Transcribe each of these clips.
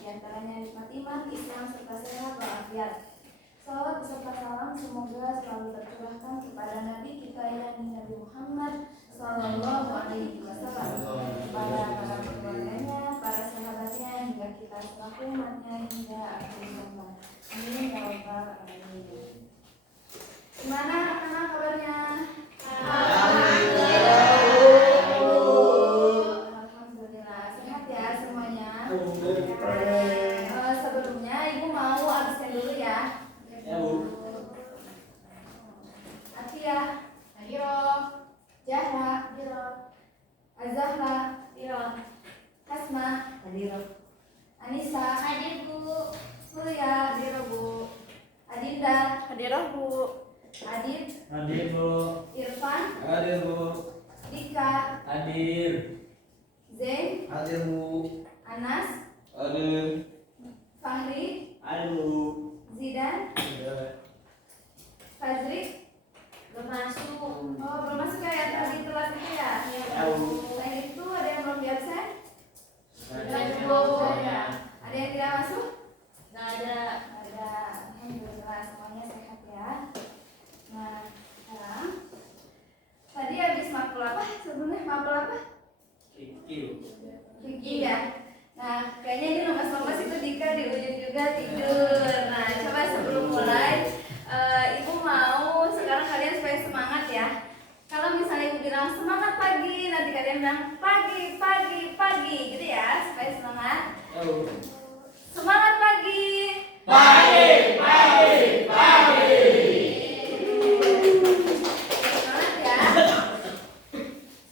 di antaranya nikmat iman, Islam, serta sehat walafiat. Salawat beserta salam semoga selalu tercurahkan kepada Nabi kita yakni Nabi Muhammad Sallallahu Alaihi Wasallam, kepada para keluarganya, para sahabatnya, hingga kita selaku umatnya hingga akhir zaman. Amin ya rabbal alamin. Gimana anak-anak kabarnya? Alhamdulillah, sehat ya semuanya. Sebelumnya ibu mau absen dulu ya. Atia, Adiro, Jahra, Adiro, Azahra, Adiro, Hasma, Adiro, Anissa, hadir Bu, Surya, Adiro Bu, Adinda, Adiro Bu, Adit, hadir Bu. Irfan, Hadir Bu. Dika, Hadir. Zain, Hadir Bu. Anas, Hadir. Fahri, Hadir Bu. Zidan, Fazri, belum masuk. Oh, belum masuk ya, tadi telat itu ya. Selain itu ada yang belum di absen? Ada yang tidak masuk? Nggak ada. Ada. Alhamdulillah semuanya sehat ya. Nah, sekarang tadi habis makul apa? Sebelumnya makul apa? Fikih ya. Nah, kayaknya ini lemas-lemas itu Dika di ujung juga tidur. Nah, coba sebelum mulai, ibu mau sekarang kalian supaya semangat ya. Kalau misalnya ibu bilang semangat pagi, nanti kalian bilang pagi, pagi, pagi, gitu ya, supaya semangat. Semangat pagi. Pagi, pagi, pagi. Semangat ya.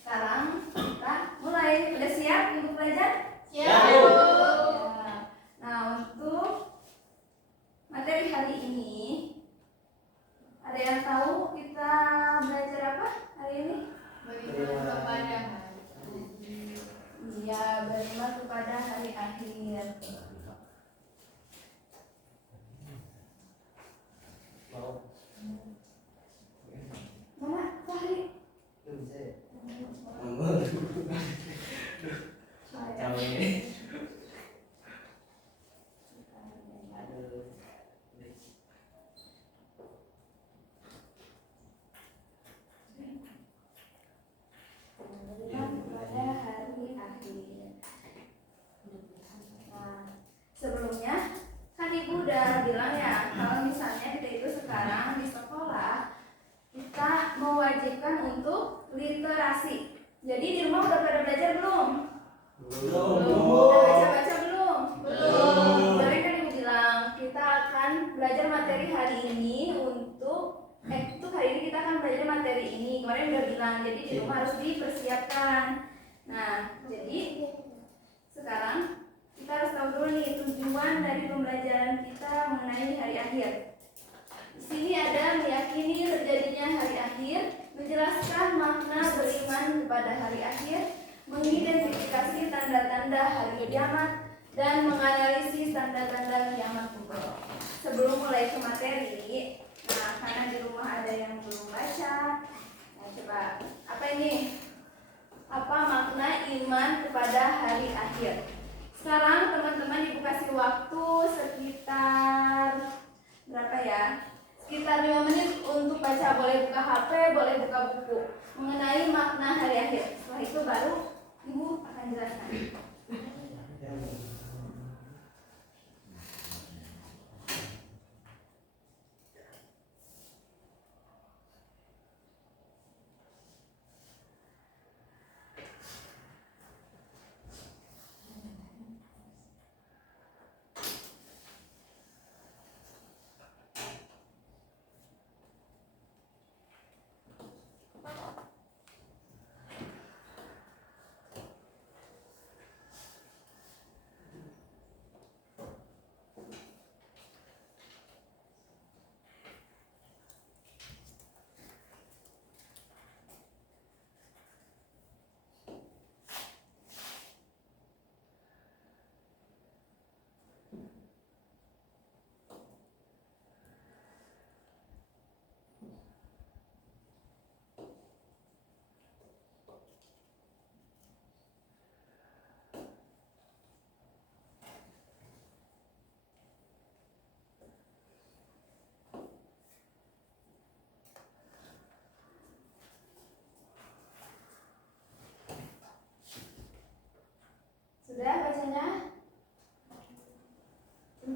Sekarang kita mulai. Udah siap untuk belajar? Siap. Nah, untuk materi hari ini, ada yang tahu kita belajar apa hari ini? Beriman kepada Iya, beriman kepada hari akhir. Mana Fahri? Beriman kepada hari akhir. Nah, sebelumnya kan ibu udah bilang ya, kalau misalnya kita itu sekarang di sekolah kita mewajibkan untuk literasi. Jadi di rumah udah pada belajar belum? Udah baca-baca belum? Kemarin kan ibu bilang kita akan belajar materi hari ini untuk hari ini kita akan belajar materi ini. Kemarin udah bilang, jadi di rumah harus dipersiapkan. Nah, jadi sekarang kita harus tahu dulu nih tujuan dari pembelajaran kita mengenai hari akhir. Di sini ada meyakini terjadinya hari akhir, menjelaskan makna beriman kepada hari akhir, mengidentifikasi tanda-tanda hari kiamat, dan menganalisis tanda-tanda kiamat kubra. Sebelum mulai ke materi, nah karena di rumah ada yang belum baca, nah coba apa ini? Apa makna iman kepada hari akhir? Sekarang teman-teman ibu kasih waktu sekitar berapa ya? Sekitar 5 menit untuk baca, boleh buka HP, boleh buka buku mengenai makna hari akhir. Setelah itu baru ibu akan jelaskan.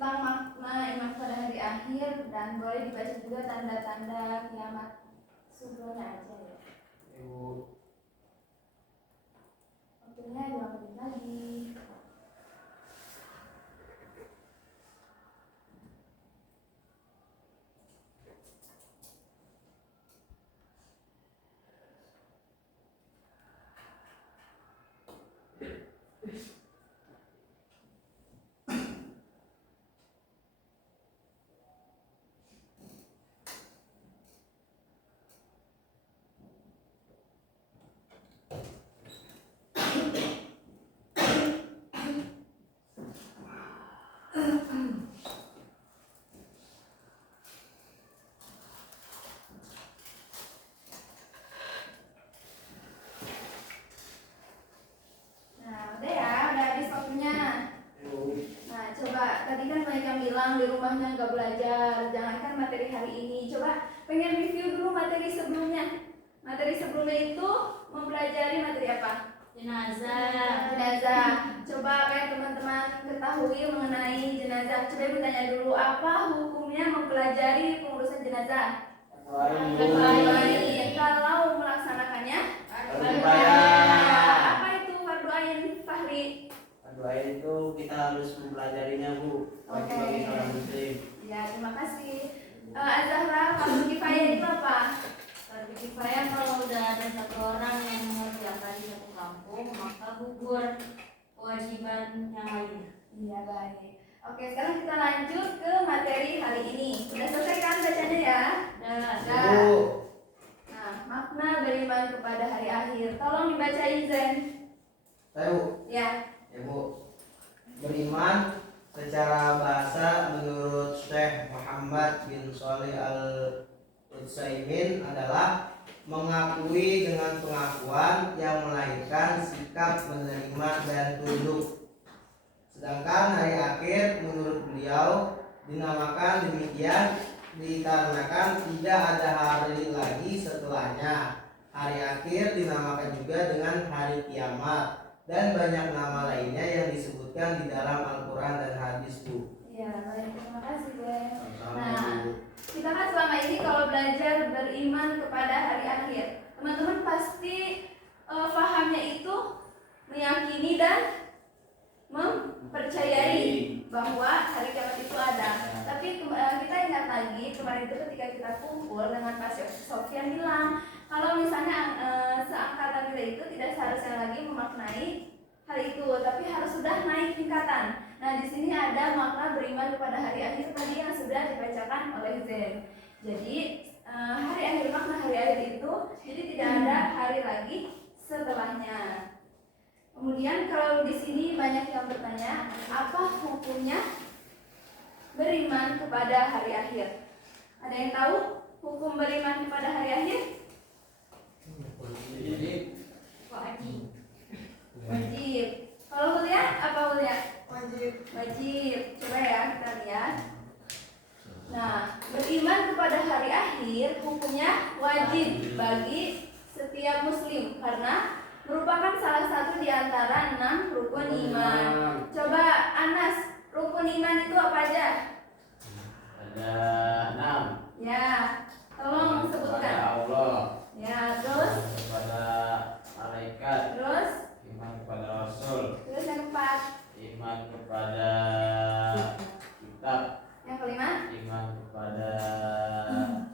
tentang makna iman pada hari akhir dan boleh dibaca juga tanda-tanda kiamat subuhnya aja ya. Ibu. Waktunya 2 menit lagi. Udah ya, udah habis waktunya. Nah, coba tadi kan banyak yang bilang di rumahnya nggak belajar, jangankan materi hari ini. Coba pengen review dulu materi sebelumnya. Materi sebelumnya itu mempelajari materi apa? Jenazah. Jenazah. Coba apa yang teman-teman ketahui mengenai jenazah? Coba ibu tanya dulu, apa hukumnya mempelajari pengurusan jenazah? Baik. Kalau melaksanakannya? Fardu ain. Apa itu fardu ain, Fahri? Fardu ain itu kita harus mempelajarinya, Bu. Wajib bagi seorang muslim. Ya, terima kasih. Azahra, fardu kifayah itu apa? Fardu kifayah kalau udah ada satu orang yang mengerjakan di satu kampung, maka gugur kewajiban yang lainnya. Iya, baik. Oke, sekarang kita lanjut ke materi hari ini. Sudah selesai kan bacanya ya? Sudah. Bu. Nah, makna beriman kepada hari akhir. Tolong dibacain, Zen. Saya, Bu. Ya. Ya, Bu. Beriman secara bahasa menurut Syekh Muhammad bin Shalih Al-Utsaimin adalah mengakui dengan pengakuan yang melahirkan sikap menerima dan tunduk. Sedangkan hari akhir menurut beliau dinamakan demikian dikarenakan tidak ada hari lagi setelahnya. Hari akhir dinamakan juga dengan hari kiamat dan banyak nama lainnya yang disebutkan di dalam Al-Quran dan hadis, Bu. Iya, baik. Terima kasih, Zen. Sama-sama, Nah, Bu. kita kan selama ini kalau belajar beriman kepada hari akhir, teman-teman pasti pahamnya itu meyakini dan mempercayai bahwa hari kiamat itu ada. Tapi kita ingat lagi kemarin itu ketika kita kumpul dengan Pak Sofyan bilang kalau misalnya seangkatan kita itu tidak seharusnya lagi memaknai hal itu, tapi harus sudah naik tingkatan. Nah, di sini ada makna beriman kepada hari akhir tadi yang sudah dibacakan oleh Zen. Jadi hari akhir, makna hari akhir itu jadi tidak ada hari lagi setelahnya. Kemudian kalau di sini banyak yang bertanya, apa hukumnya beriman kepada hari akhir? Ada yang tahu hukum beriman kepada hari akhir? Wajib. Kalau kuliah apa kuliah? Wajib. Coba ya kita lihat. Nah, beriman kepada hari akhir hukumnya wajib bagi setiap muslim karena merupakan salah satu di antara 6 rukun iman. Coba Anas, rukun iman itu apa aja? Ada 6. Ya, tolong Kepada sebutkan. Allah, Ya, terus, kepada malaikat, terus, iman kepada Rasul, terus yang keempat, iman kepada kitab, yang kelima, iman kepada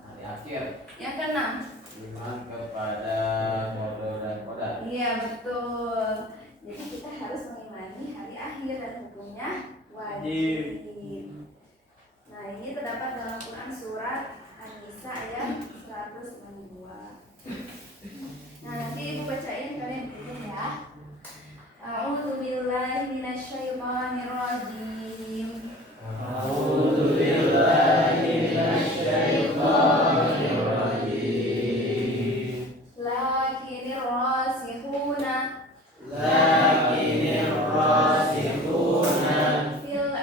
hari akhir, yang keenam. iman kepada qada dan qadar. Iya, betul. Jadi kita harus mengimani hari akhir dan hukumnya wajib. Nah, ini terdapat dalam Quran surat An-Nisa ayat 192. Nah, nanti ibu bacain kalian berikut ya. A'udzu billahi minasyaitonir rajim. A'udzu billahi minasyaitonir rajim. Lakinir rasikhuna fil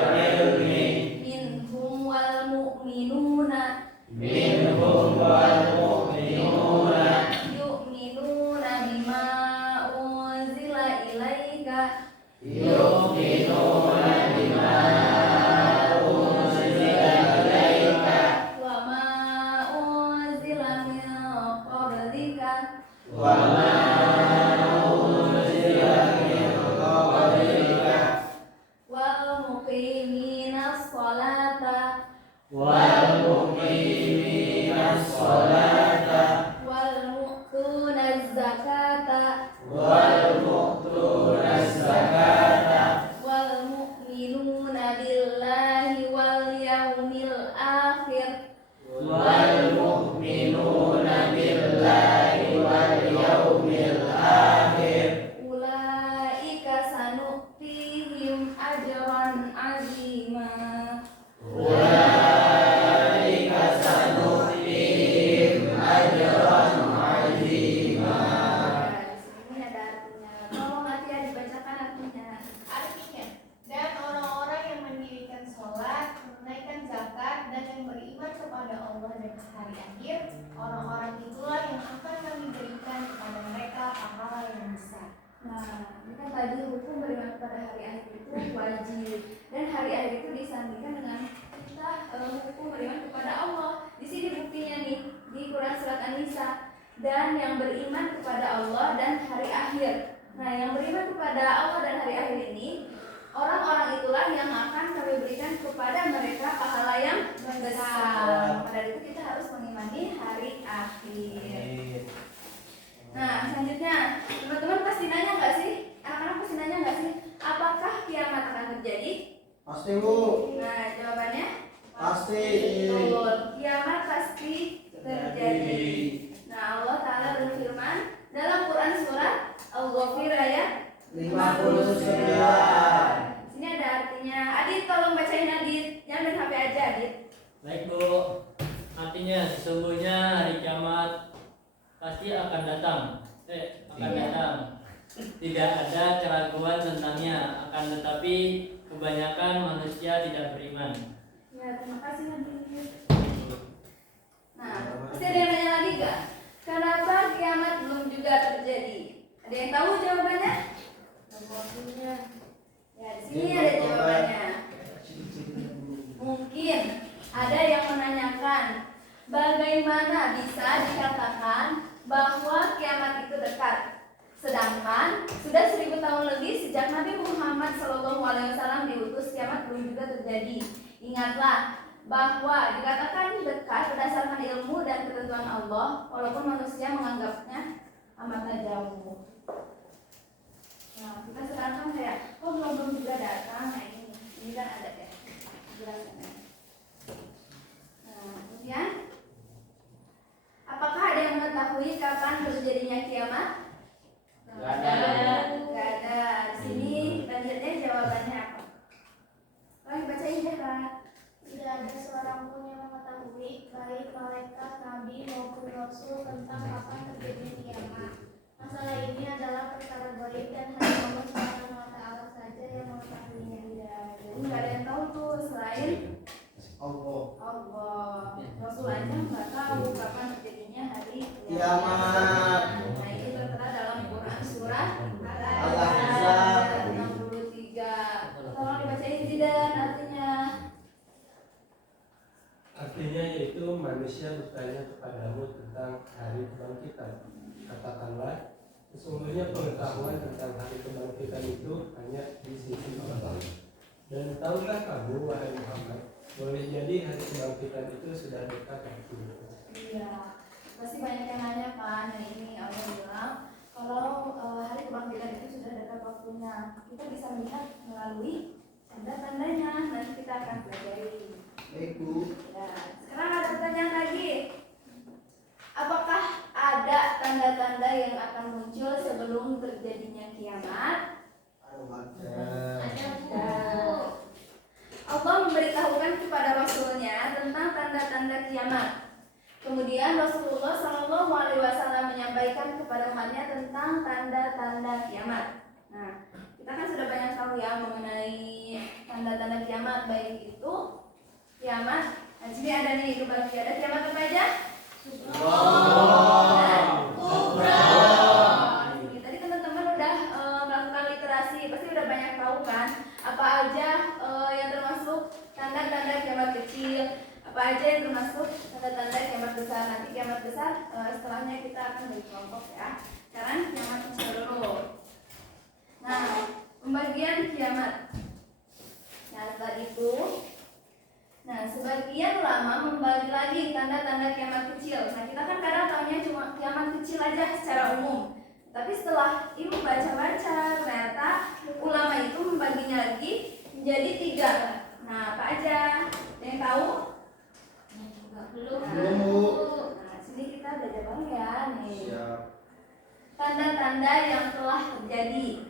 ilmi minhum wal mu'minuna wal muqiminas sholata wal mu'tunaz zakata wal mu'tunaz zakata wal mu'minuna billahi wal yaumil akhir wal mu'minuna billahi wal yaumil akhir ulaika sanu'tihim ajran azima. ulaika sanu'tihim ajran azima. Di sini ada artinya. Tolong Atia dibacakan artinya. Artinya, dan orang-orang yang mendirikan sholat, menunaikan zakat, dan yang beriman kepada Allah dan hari akhir, orang-orang itulah yang akan kami berikan kepada mereka pahala yang besar. Nah, ini kan tadi hukum beriman kepada hari akhir itu wajib, dan hari akhir itu disandingkan dengan kita hukum beriman kepada Allah. Di sini buktinya nih di Quran surat An-Nisa, dan yang beriman kepada Allah dan hari akhir. Nah, yang beriman kepada Allah dan hari akhir ini orang-orang itulah yang akan kami berikan kepada mereka pahala yang besar. Pada itu kita harus mengimani hari akhir. Nah, selanjutnya, teman-teman pasti nanya nggak sih? Anak-anak pasti nanya nggak sih? Apakah kiamat akan terjadi? Pasti Bu. Nah, jawabannya Pasti. betul. Kiamat pasti terjadi. Nah, Allah Ta'ala berfirman dalam Quran surat Al-Ghafir ayat 59. Sini ada artinya. Adit, tolong bacain Adit. Jangan main HP aja, Adit. Baik Bu, artinya sesungguhnya hari kiamat pasti akan datang. Tidak ada keraguan tentangnya, akan tetapi kebanyakan manusia tidak beriman. Ya, terima kasih Adit. Nah, pasti ada yang nanya lagi gak? Kenapa kiamat belum juga terjadi? Ada yang tahu jawabannya? Ya, di sini ada jawabannya. Mungkin ada yang menanyakan, bagaimana bisa dikatakan bahwa kiamat itu dekat, sedangkan sudah 1000 tahun lebih sejak Nabi Muhammad SAW diutus, kiamat belum juga terjadi. Ingatlah bahwa dikatakan dekat berdasarkan ilmu dan ketentuan Allah, walaupun manusia menganggapnya amatlah jauh. Nah, kita sekarang kan kayak, oh belum juga datang. Nah, ini kan ada ya penjelasannya. Nah, kemudian apakah ada yang mengetahui kapan terjadinya kiamat? Gak ada. Gak ada. Di sini kita lihatnya jawabannya apa? Kalian bacain deh, Kak. Tidak ada seorang pun yang mengetahui, baik malaikat, nabi maupun rasul, tentang kapan terjadinya kiamat. Masalah ini adalah perkara gaib dan hanya Allah Subhanahu wa Ta'ala saja yang mengetahuinya. Jadi nggak ada yang tahu tuh selain Allah. Allah. Rasul aja nggak tahu kapan terjadinya hari Kiamat. Nah, ini tertera dalam Quran surat Al-Ahzab ayat 63. Tolong dibacain Zidan artinya. Artinya yaitu manusia bertanya kepadamu tentang hari kebangkitan. Katakanlah, sesungguhnya pengetahuan tentang hari kebangkitan itu hanya di sisi Allah. Dan tahukah kamu, wahai Muhammad, boleh jadi hari kebangkitan itu sudah dekat waktunya. Iya, pasti banyak yang nanya kan. Nah, ini Allah bilang kalau hari kebangkitan itu sudah dekat waktunya. Kita bisa melihat melalui tanda-tandanya. Nanti kita akan pelajari. Baik Bu. Ya, sekarang ada pertanyaan lagi. Apakah ada tanda-tanda yang akan muncul sebelum terjadinya kiamat? Allah memberitahukan kepada Rasulnya tentang tanda-tanda kiamat. Kemudian Rasulullah SAW menyampaikan kepada umatnya tentang tanda-tanda kiamat. Nah, kita kan sudah banyak tahu ya mengenai tanda-tanda kiamat, baik itu kiamat. Nah, di sini ada nih kebagi ada kiamat apa aja? Tadi teman-teman udah melakukan literasi, pasti udah banyak tahu kan apa aja yang termasuk tanda-tanda kiamat kecil, apa aja yang termasuk tanda-tanda kiamat besar. Nanti kiamat besar setelahnya kita akan bagi kelompok ya. Sekarang kiamat kecil dulu. Nah, pembagian kiamat. Nah, setelah itu, nah sebagian ulama membagi lagi tanda-tanda kiamat kecil. Nah, kita kan kadang taunya cuma kiamat kecil aja secara umum. Tapi setelah ibu baca-baca, ternyata ulama itu membaginya lagi menjadi 3. Nah, apa aja? Ada yang tahu? Belum. Nah, sini kita belajar bareng ya nih. Siap. Tanda-tanda yang telah terjadi,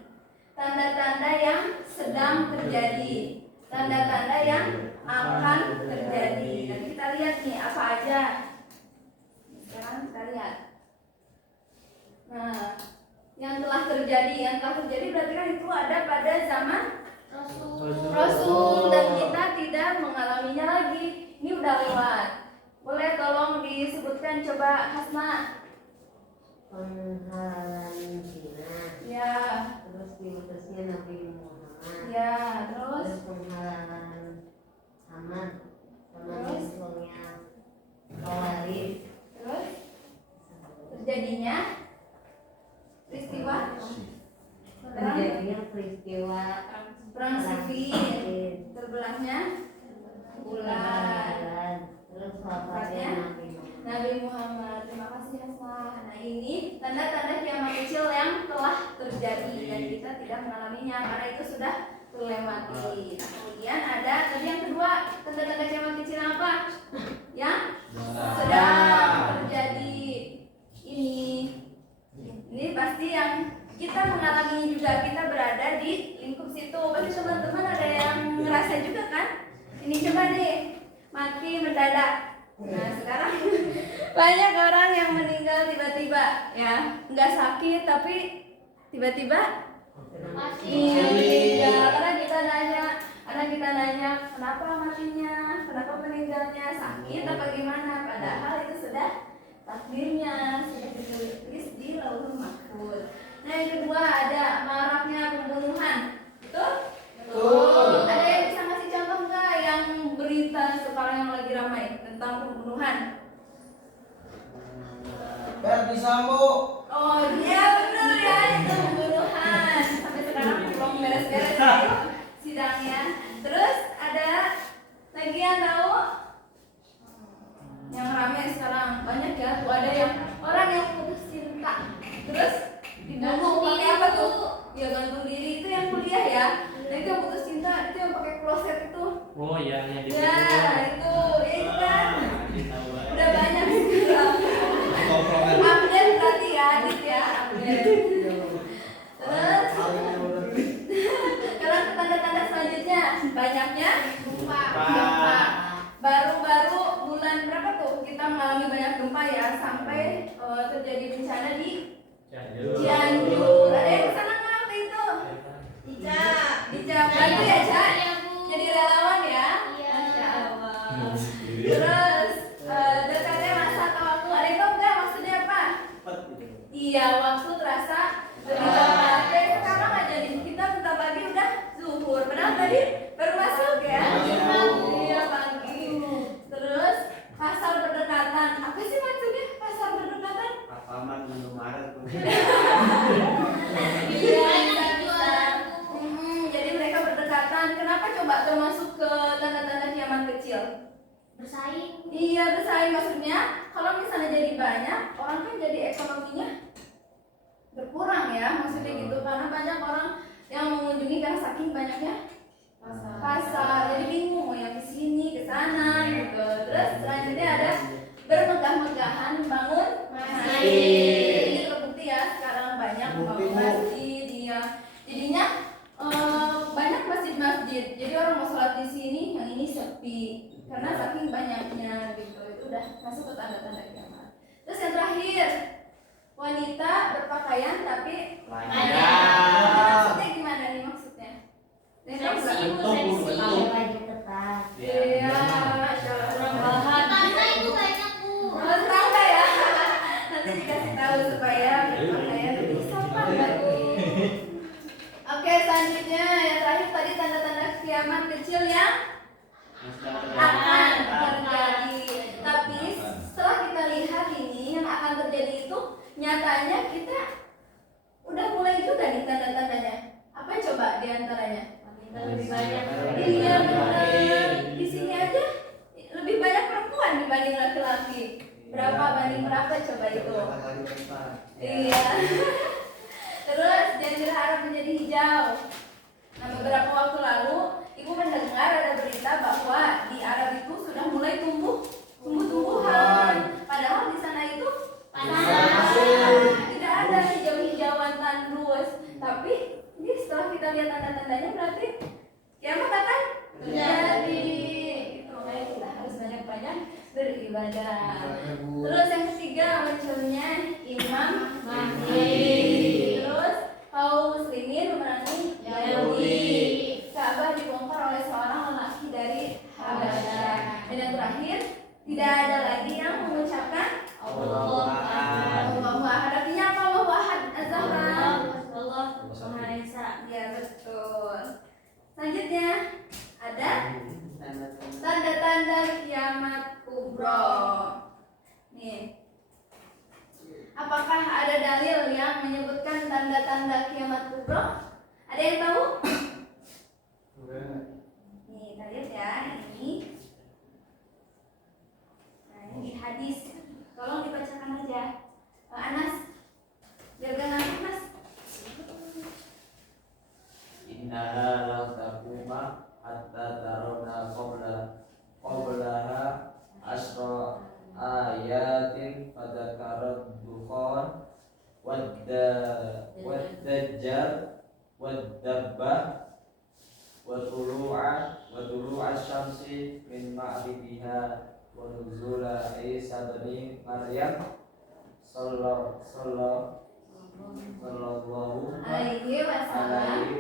tanda-tanda yang sedang terjadi, tanda-tanda yang akan terjadi. Dan kita lihat nih apa aja. Sekarang kita lihat. Nah, yang telah terjadi berarti kan itu ada pada zaman Rasul dan kita tidak mengalaminya lagi. Ini udah lewat. Boleh tolong disebutkan coba Hasna. Penghalalan zina, Ya, terus diutusnya Nabi Muhammad, ya, terus terus penghalalan Haman sama Terus? nyemplungnya Khawarij, terus terjadinya peristiwa terjadinya peristiwa perang sifil, terbelahnya bulan, terus wafatnya Nabi Muhammad. Terima kasih Hasna. Nah, ini tanda-tanda kiamat kecil yang telah terjadi dan kita tidak mengalaminya karena itu sudah terlewati. Nah, kemudian ada tadi yang kedua, tanda-tanda kiamat kecil yang apa? Yang sedang terjadi. Ini pasti yang kita mengalaminya juga, kita berada di lingkup situ. Pasti teman-teman ada yang ngerasa juga kan? Ini coba deh, mati mendadak. Nah, sekarang banyak orang yang meninggal tiba-tiba, ya, nggak sakit tapi tiba-tiba iya meninggal. Karena kita nanya kenapa matinya, kenapa meninggalnya, sakit apa gimana? Padahal itu sudah takdirnya, sudah ditulis di Lauhul Mahfuz. Nah, yang kedua ada maraknya pembunuhan, betul? Betul. Ada yang bisa ngasih contoh nggak yang berita sekarang yang lagi ramai tentang pembunuhan? Verdi Sambo. Oh iya benar ya, itu pembunuhan. Sampai sekarang belum beres-beres ya sidangnya. Terus ada lagi yang tahu? Yang ramai sekarang banyak ya. Tuh ada yang orang yang putus cinta, terus dibunuh pakai apa tuh? Ya gantung diri, itu yang kuliah ya. Nah, itu yang putus cinta, itu yang pakai kloset itu. Oh iya, yang di Ya itu kan udah banyak sekarang. Update berarti ya, Adit ya, update. Terus sekarang ke tanda-tanda selanjutnya, banyaknya gempa. Baru-baru bulan berapa tuh kita mengalami banyak gempa ya, sampai terjadi bencana di Cianjur. Ada yang kesana nggak waktu itu? Ica, bantu ya Ca, jadi relawan ya. Masya Allah. Terus dekatnya masa atau waktu, ada yang tahu nggak maksudnya apa? Iya, waktu terasa lebih cepat. Kayak sekarang aja nih, kita bentar lagi udah zuhur. Padahal tadi baru masuk ya. Iya pagi. Terus pasar berdekatan. Apa sih maksudnya pasar berdekatan? Papaman Indomaret. Iya, bisa. Jadi mereka berdekatan. Kenapa coba termasuk ke tanda-tanda kiamat kecil? Bersaing. Iya, bersaing maksudnya. Kalau misalnya jadi banyak, orang kan jadi ekonominya berkurang ya, maksudnya gitu. Karena banyak orang yang mengunjungi karena saking banyaknya pasar. Jadi bingung mau yang ke sini, ke sana gitu. Terus selanjutnya ada bermegah-megahan bangun masjid. Ini terbukti ya, sekarang banyak membangun masjid ya. Jadinya banyak masjid-masjid. Jadi orang mau sholat di sini, yang ini sepi karena saking banyaknya gitu. Itu udah masuk ke tanda-tanda kiamat. Terus yang terakhir, wanita berpakaian tapi Ada. maksudnya gimana nih maksudnya? Seksi, Bu, seksi. pakai baju ketat. Iya, Masya Allah. Karena itu banyak, Bu. Terus tahu nggak ya? Nanti dikasih tahu supaya berpakaian lebih sopan lagi. Oke, selanjutnya yang terakhir tadi tanda-tanda kiamat kecil yang akan terjadi. Tapi setelah kita lihat ini yang akan terjadi itu nyatanya kita udah mulai juga nih tanda-tandanya. Apa coba diantaranya? Lebih banyak. Iya benar. Di sini aja coba itu. Beberapa kali lipat. Iya. Terus jangan berharap menjadi hijau. Nah, beberapa waktu lalu ibu mendengar ada berita bahwa di Arab itu sudah mulai tumbuh-tumbuhan. Padahal di sana itu panas. Tidak ada hijau-hijauan tandus. Tapi ini setelah kita lihat tanda-tandanya berarti kiamat akan terjadi. Itu makanya kita harus banyak-banyak beribadah. Terus yang ketiga munculnya Imam Mahdi. Terus kaum muslimin memerangi Yahudi. Ka'bah dibongkar oleh seorang lelaki dari Habasyah. Dan yang terakhir, tidak ada lagi yang mengucapkan Allahu Ahad. Artinya apa Allahu Ahad? Az-Zahra. Allah Maha Esa. Ya betul. Selanjutnya ada tanda-tanda kiamat kubro. Nih, apakah ada dalil yang menyebutkan tanda-tanda kiamat kubro? Ada yang tahu? Nih, kita lihat ya ini. Nah, ini hadis. Tolong dibacakan aja. Anas, biar gak ngantuk Mas. Innaha la taquma hatta tarawna qablaha asra ayatin fadzakarat dukhan wad-dajjal wad-dabbah wa tulu'a syamsi min ma'ribiha wa nuzula Isa bin Maryam sallallahu Alaihi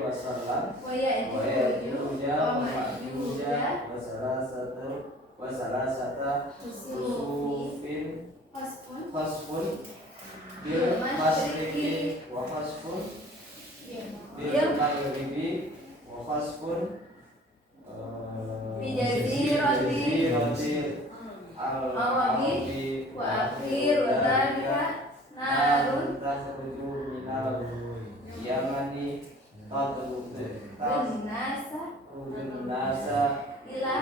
wasallam. Wa Ya'juja wa Ma'juja wa salasata usufin khasfun bil masriqi wa khasfun bil maghribi wa khasfun bijazirati al-arabi wa akhir wa dzalika narun takhruju minal yamani nasa ila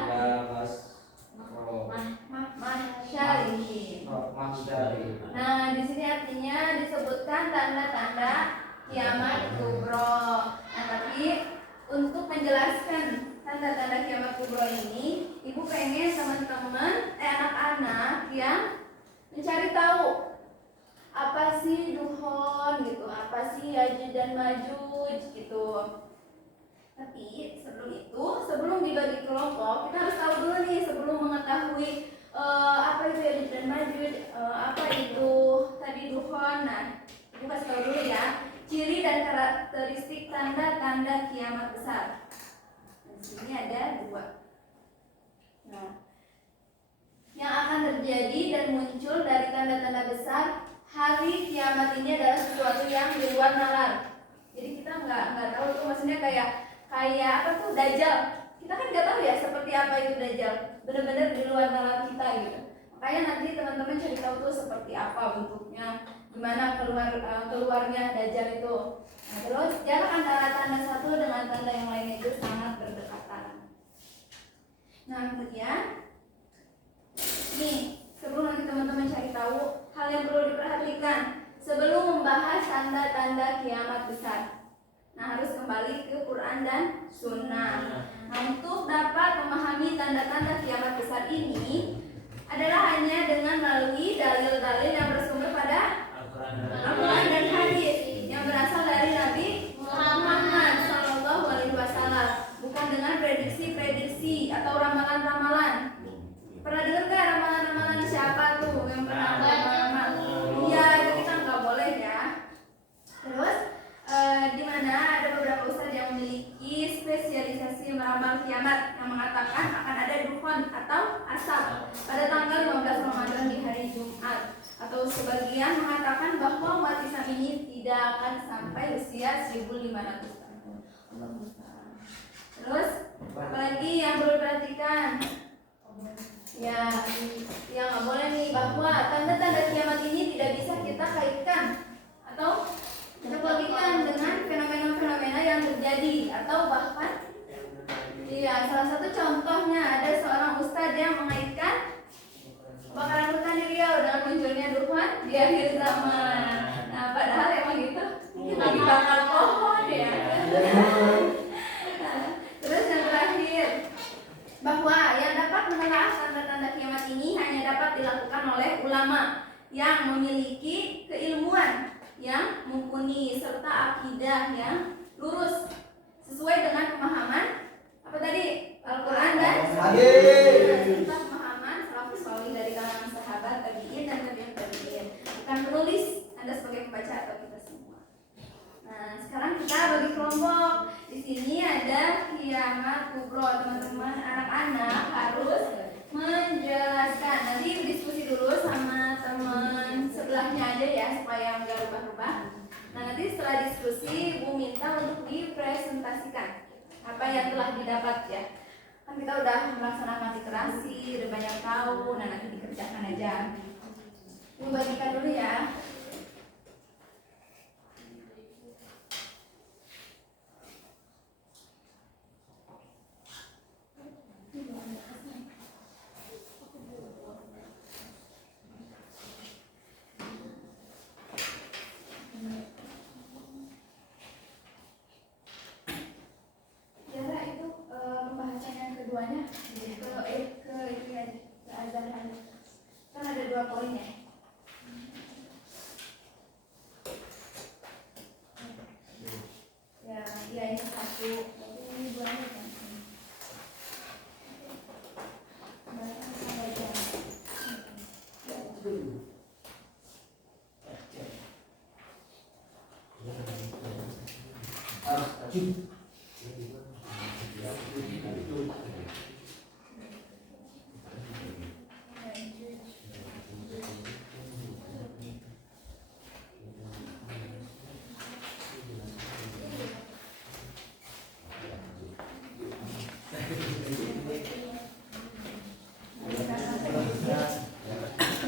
masyarihi. Nah, di sini artinya disebutkan tanda-tanda kiamat kubro. Nah, tapi untuk menjelaskan tanda-tanda kiamat kubro ini, ibu pengen teman-teman, anak-anak yang mencari tahu apa sih duhon gitu, apa sih Yajuj dan Majuj gitu. Tapi sebelum itu, sebelum dibagi kelompok, kita harus tahu dulu nih sebelum mengetahui apa itu Yajuj dan Majuj, apa itu tadi duhon. Nah, kita kasih tahu dulu ya ciri dan karakteristik tanda-tanda kiamat besar. Di sini ada 2. Nah, yang akan terjadi dan muncul dari tanda-tanda besar hari kiamat ini adalah sesuatu yang di luar nalar. Jadi kita nggak tahu tuh, maksudnya kayak apa tuh Dajjal. Kita kan nggak tahu ya seperti apa itu Dajjal. Benar-benar di luar nalar kita gitu. Makanya nanti teman-teman cari tahu tuh seperti apa bentuknya, gimana keluarnya Dajjal itu. Nah, terus jarak antara tanda satu dengan tanda yang lainnya itu sangat berdekatan. Nah, kemudian nih sebelum nanti teman-teman cari tahu hal yang perlu diperhatikan sebelum membahas tanda-tanda kiamat besar. Nah, harus kembali ke Quran dan Sunnah. Nah, untuk dapat memahami tanda-tanda kiamat besar ini adalah hanya dengan melalui dalil-dalil yang bersumber pada Al-Quran dan hadis yang berasal dari Nabi Muhammad SAW, bukan dengan prediksi-prediksi atau ramalan-ramalan. Pernah dengar nggak ramalan-ramalan siapa tuh yang pernah beramal? Iya, itu kita nggak boleh ya. Terus di mana ada beberapa ustadz yang memiliki spesialisasi meramal kiamat yang mengatakan akan ada dukhon atau asap pada tanggal 15 Ramadan di hari Jumat, atau sebagian mengatakan bahwa umat Islam ini tidak akan sampai usia 1500 tahun. Terus apalagi yang perlu diperhatikan? Ya, yang nggak boleh nih bahwa tanda-tanda kiamat ini tidak bisa kita kaitkan atau terlogikan dengan fenomena-fenomena yang terjadi, atau bahkan salah satu contohnya ada seorang ustadz yang mengaitkan kebakaran hutan di Riau dengan munculnya dukhon di bahwa yang dapat menelaah tanda-tanda kiamat ini hanya dapat dilakukan oleh ulama yang memiliki keilmuan yang mumpuni serta akidah yang lurus sesuai dengan pemahaman apa tadi Al-Quran dan serta pemahaman salafus salih dari kalangan sahabat, tabi'in dan tabi'in. Bukan penulis, Anda sebagai pembaca atau kita semua. Nah, sekarang kita bagi kelompok. Di sini ada kiamat kubro, teman-teman. Anak-anak harus menjelaskan. Nanti diskusi dulu sama teman sebelahnya aja ya supaya nggak rubah-rubah. Nah, nanti setelah diskusi Bu minta untuk dipresentasikan apa yang telah didapat ya. Kan kita udah melaksanakan literasi, udah banyak tahu, nah nanti dikerjakan aja. Bu bagikan dulu ya. Yara itu pembahasan yang keduanya ke itu ya ke azahan. Kan ada 2 poin ya. Ya ini 1, ini 2 nya kan. Pembahasan sama aja.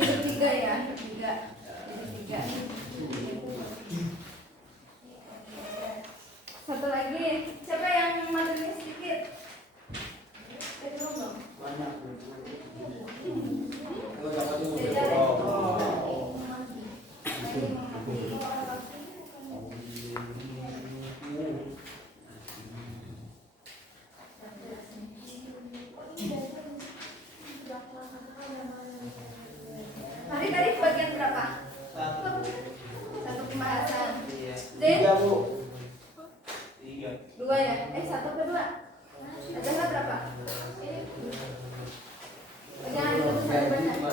Jadi 3 ya, 3. Jadi 3. Satu lagi, siapa yang materinya sedikit? Belum. Hari tadi bagian berapa? 1 pembahasan. Den? 2 ya? 1 ke 2? Ada berapa? Jangan ditulis banyak. 2.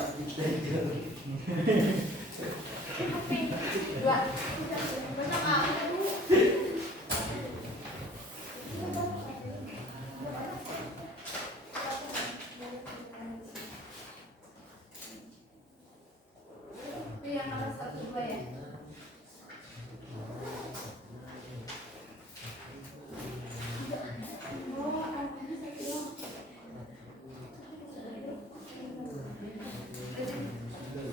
Itu yang atas 1, 2 ya?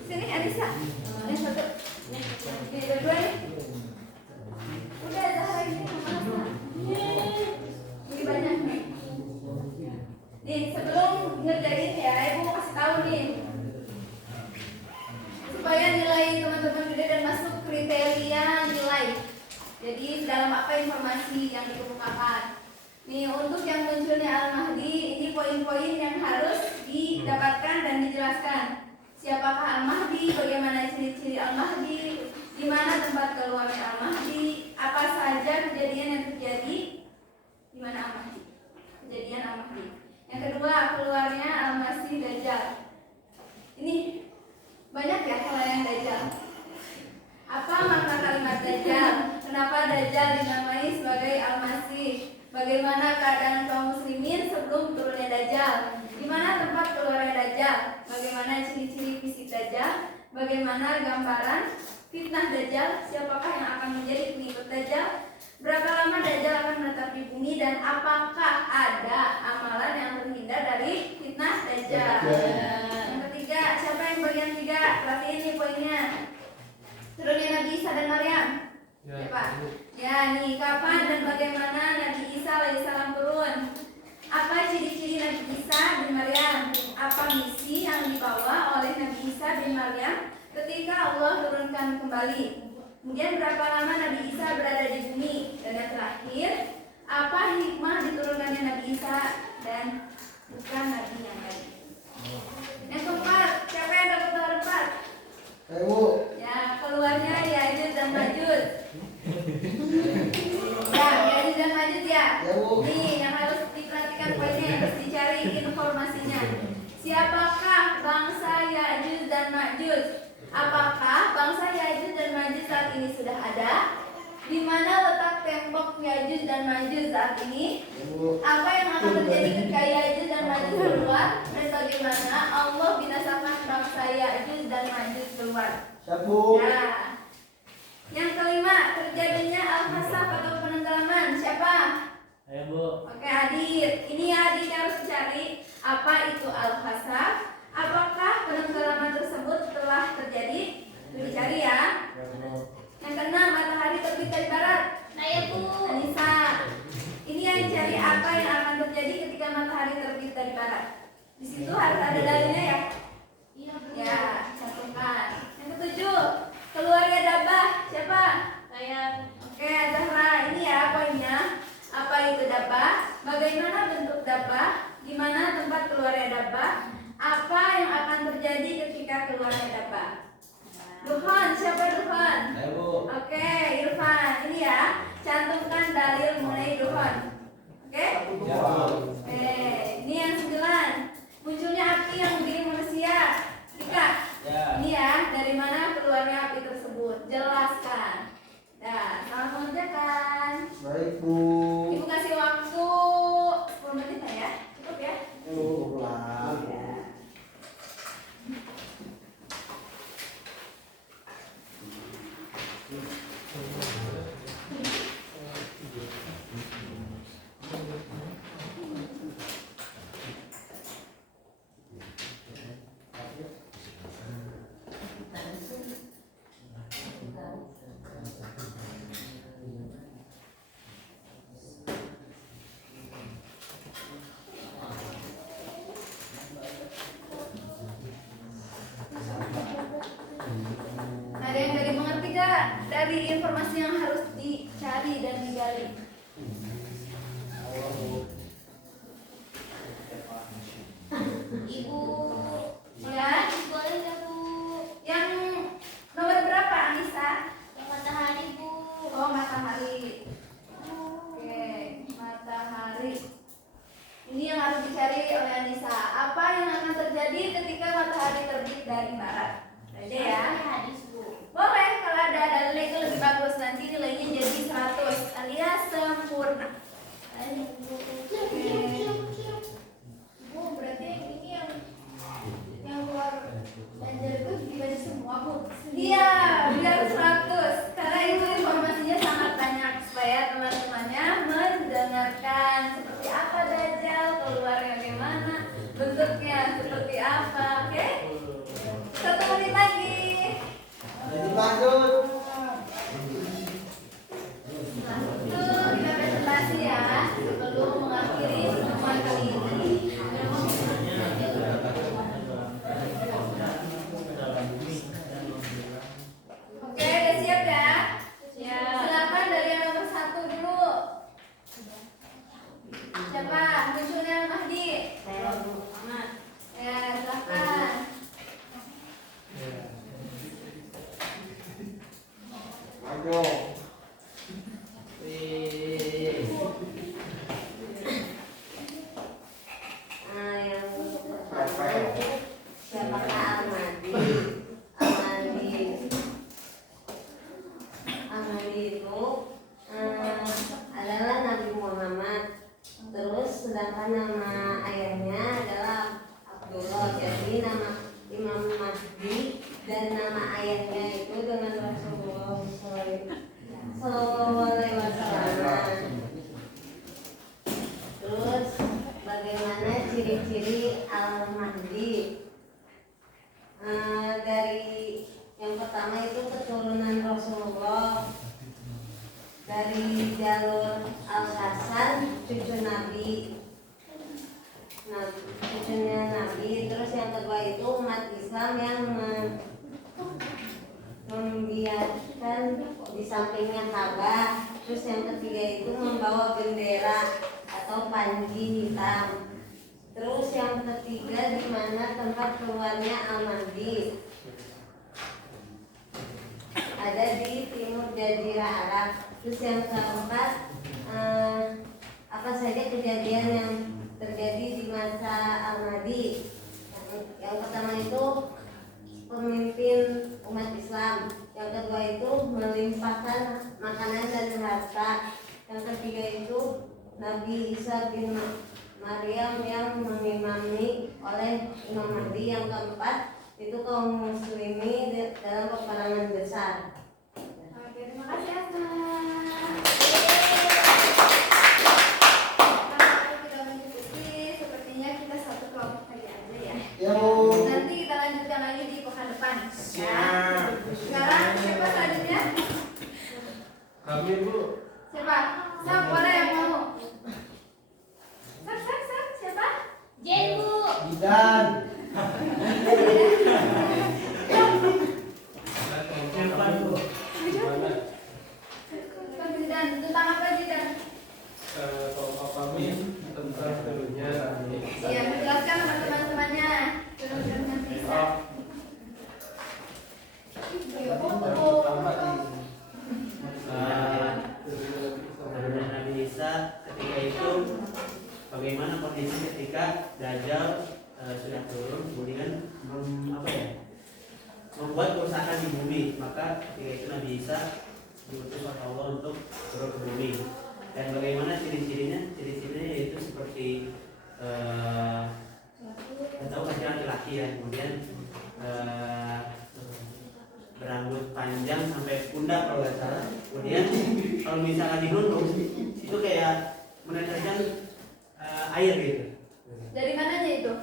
Sini Anissa, yang 1. Ini 2 nih. Udah Zahra ini sama. Ini banyak nih. Nih sebelum ngerjain ya, Ibu mau kasih tahu nih supaya nilai teman-teman gede dan masuk kriteria nilai. Jadi dalam apa informasi yang dikemukakan. Nih untuk yang munculnya Al-Mahdi, ini poin-poin yang harus didapatkan dan dijelaskan. Siapakah Al-Mahdi, bagaimana ciri-ciri Al-Mahdi, di mana tempat keluarnya Al-Mahdi, apa saja kejadian yang terjadi di mana Al-Mahdi, kejadian Al-Mahdi. Yang kedua, keluarnya Al-Masih Dajjal. Ini banyak ya kalau yang Dajjal. Apa makna kalimat Dajjal? Kenapa Dajjal dinamai sebagai Al-Masih? Bagaimana keadaan kaum muslimin sebelum turunnya Dajjal? Di mana tempat keluarnya Dajjal? Bagaimana ciri-ciri fisik Dajjal? Bagaimana gambaran fitnah Dajjal? Siapakah yang akan menjadi pengikut Dajjal? Berapa lama Dajjal akan menetap di bumi? Dan apakah ada amalan yang terhindar dari fitnah Dajjal? Yang ketiga, siapa yang bagian 3? Perhatiin nih poinnya. Turunnya Nabi Isa dan Maryam. Siapa? Ya nih, kapan dan bagaimana Nabi Isa alaihissalam turun? Apa ciri-ciri Nabi Isa bin Maryam? Apa misi yang dibawa oleh Nabi Isa bin Maryam ketika Allah turunkan kembali? Kemudian berapa lama Nabi Isa berada di bumi? Dan yang terakhir, apa hikmah diturunkannya Nabi Isa dan bukan nabi yang tadi. Yang keempat, siapa yang dapat nomor 4? Saya Bu. Ya, keluarnya Ya'juj dan Ma'juj. Ya, Ya'juj dan Ma'juj ya. Ya Bu. Nih, yang harus diperhatikan poinnya, yang harus dicari informasinya. Siapakah bangsa Ya'juj dan Ma'juj? Apakah bangsa Ya'juj dan Ma'juj saat ini sudah ada? Di mana letak tembok Ya'juj dan Ma'juj saat ini? Ya Bu. Apa yang akan terjadi ketika Ya'juj dan Ma'juj keluar? Dan bagaimana Allah binasakan bangsa Ya'juj dan Ma'juj keluar? Siap Bu. Nah, yang kelima, terjadinya al-hasaf atau penenggelaman. Siapa? Ayo Bu. Oke, Adit. Ini Adit yang harus cari apa itu al-hasaf. Apakah penenggelaman tersebut telah terjadi? Itu dicari ya. Yang keenam, matahari terbit dari barat. Saya Bu. Anissa. Ini yang dicari apa yang akan terjadi ketika matahari terbit dari barat. Di situ harus ada dalilnya ya. Iya Bu. Ya, cantumkan. Yang ketujuh, keluarga Dabah. Siapa? Saya. Oke, Zahra. Ini ya poinnya. Apa itu Dabah? Bagaimana bentuk Dabah? Di mana tempat keluarnya Dabah? Apa yang akan terjadi ketika keluarnya Dabah? Duhan, siapa Duhan? Ayo Bu. Oke, Irfan. Ini ya, cantumkan dalil mengenai Duhan. Oke? Ya Bu. Oke, ini yang 9. Munculnya api yang mengiring manusia. Ika, Ya. ini ya, dari mana keluarnya api tersebut? Jelaskan. Nah, selamat mengerjakan. Baik Bu. Ibu kasih waktu 10 menit ya. Cukup ya? Cukup lah. Ada yang dari mengerti gak dari informasi yang harus dicari dan digali? Ibu. Ya, Boleh nggak Bu? yang nomor berapa Anissa? Yang matahari Bu. Oh, matahari. Oke, matahari. Ini yang harus dicari oleh Anissa. Apa yang akan terjadi ketika matahari terbit dari barat? Ada ya? Hadis Bu. Boleh, kalau ada dalilnya itu lebih bagus. Nanti nilainya jadi 100 alias sempurna. Bu, berarti yang ini yang keluar banjir itu dibaca semua Bu. Iya, biar 100. Karena itu informasinya sangat banyak supaya teman-temannya mendengarkan seperti apa Dajjal, keluarnya bagaimana, bentuknya seperti apa. Oke? 1 menit lagi. Jadi lanjut. Langsung kita presentasi ya sebelum mengakhiri pertemuan kali ini. Oke, udah siap ya? Silakan dari yang nomor 1 dulu. Siapa? Munculnya Mahdi. Saya Bu. Ya, silakan. Ayo. Yang pertama, siapakah Al-Mahdi? Al-Mahdi itu adalah Nabi Muhammad. Terus sedangkan nama ayahnya adalah Abdullah. Jadi nama Imam Mahdi dan nama ayahnya itu dengan Rasulullah Sallallahu Alaihi Wasallam. Terus bagaimana ciri-ciri Al-Mahdi? Dari yang pertama itu keturunan Rasulullah, dari jalur Al-Hasan cucu Nabi, cucunya Nabi. Terus yang kedua itu umat Islam yang membiarkan di sampingnya Ka'bah. Terus yang ketiga itu membawa bendera atau panji hitam. Terus yang ketiga, di mana tempat keluarnya Al-Mahdi? Ada di timur Jazirah Arab. Terus yang keempat, apa saja kejadian yang terjadi di masa Al-Mahdi? Yang pertama itu pemimpin umat Islam. Yang kedua itu melimpahkan makanan dan harta. Yang ketiga itu Nabi Isa bin Maryam yang mengimami oleh Imam Mahdi. Yang keempat itu kaum muslimin dalam peperangan besar. Oke, terima kasih Asma. Kalau tidak mengikuti, sepertinya kita satu kelompok saja aja ya. Ya Bu. Nanti kita lanjutkan lagi di pekan depan. Ya. Siap. Sekarang siapa selanjutnya? Kami Bu. Siapa? Siapa boleh yang mau? Siapa? Jen Bu. Bidan. Gimana? Dan tentang apa Jidan? Kelompok kami tentang turunnya Nabi Isa. Iya, menjelaskan sama teman-temannya. Sudah bisa. Pertama Turunnya Nabi Isa ketika itu bagaimana kondisi ketika Dajjal sudah turun kemudian membuat kerusakan di bumi, maka ketika itu Nabi Isa diutus oleh Allah untuk turun ke bumi. Dan bagaimana ciri-cirinya? Ciri-cirinya yaitu seperti tahu laki-laki ya, kemudian berambut panjang sampai pundak kalau nggak salah. Kemudian kalau misalkan dinunduk itu kayak meneteskan air gitu. Dari mananya itu?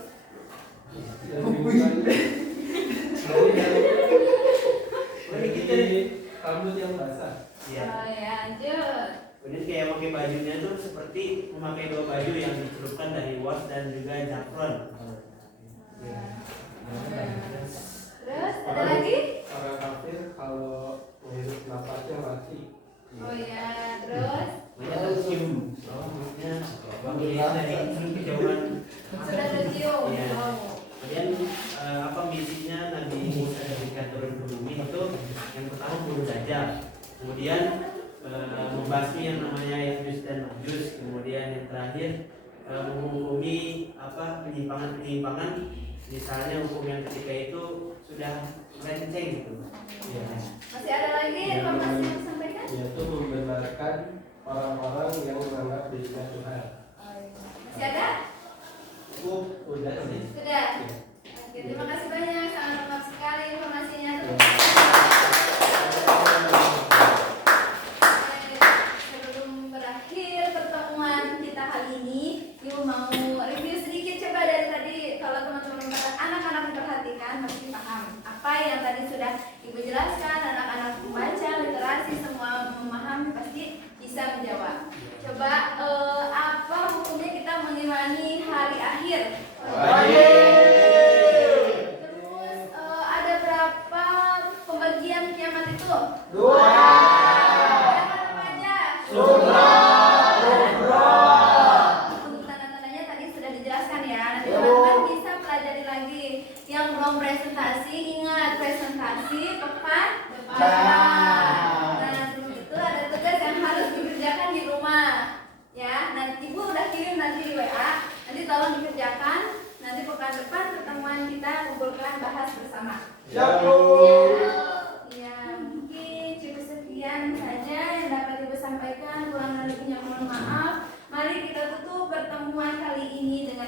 Dari rambut yang basah. Iya. Oh ya, lanjut. Kemudian kayak pakai bajunya tuh seperti memakai dua baju yang dicelupkan dari was dan juga jafron. Terus ada lagi? Orang kafir kalau menghirup napasnya mati. Oh ya, terus Banyak tercium. Oh, maksudnya melihat dari kejauhan. sudah tercium. Iya. Oh. Kemudian apa misinya Nabi Musa ketika turun ke bumi itu yang pertama bunuh Dajjal, kemudian membasmi yang namanya Ya'juj dan Ma'juj, kemudian yang terakhir menghukumi penyimpangan-penyimpangan, misalnya hukum yang ketika itu sudah melenceng gitu. Ya. Masih ada lagi informasi yang disampaikan? Yaitu membenarkan orang-orang yang menganggap dirinya Tuhan. Masih ada? Udah sih. Sudah. Oke, terima kasih banyak, sangat lengkap sekali informasinya. Sebelum berakhir pertemuan kita kali ini, Ibu mau review sedikit coba dari tadi. Kalau teman-teman anak-anak memperhatikan pasti paham apa yang tadi sudah Ibu jelaskan. Anak-anak membaca literasi semua memahami pasti bisa menjawab. Coba apa hukumnya kita mengimani hari akhir? Terus ada berapa pembagian kiamat itu? 2. Apa aja? Untuk tanda-tandanya tadi sudah dijelaskan ya. Nanti teman-teman bisa pelajari lagi. Yang belum presentasi, ingat presentasi pekan depan. Nah, sebelum itu ada tugas yang harus dikerjakan di rumah. Ya, nanti Ibu udah kirim nanti di WA. Nanti tolong dikerjakan. Nanti pekan depan pertemuan kita kumpulkan bahas bersama. Ya, mungkin cukup sekian saja yang dapat Ibu sampaikan. Kurang lebihnya mohon maaf. Mari kita tutup pertemuan kali ini dengan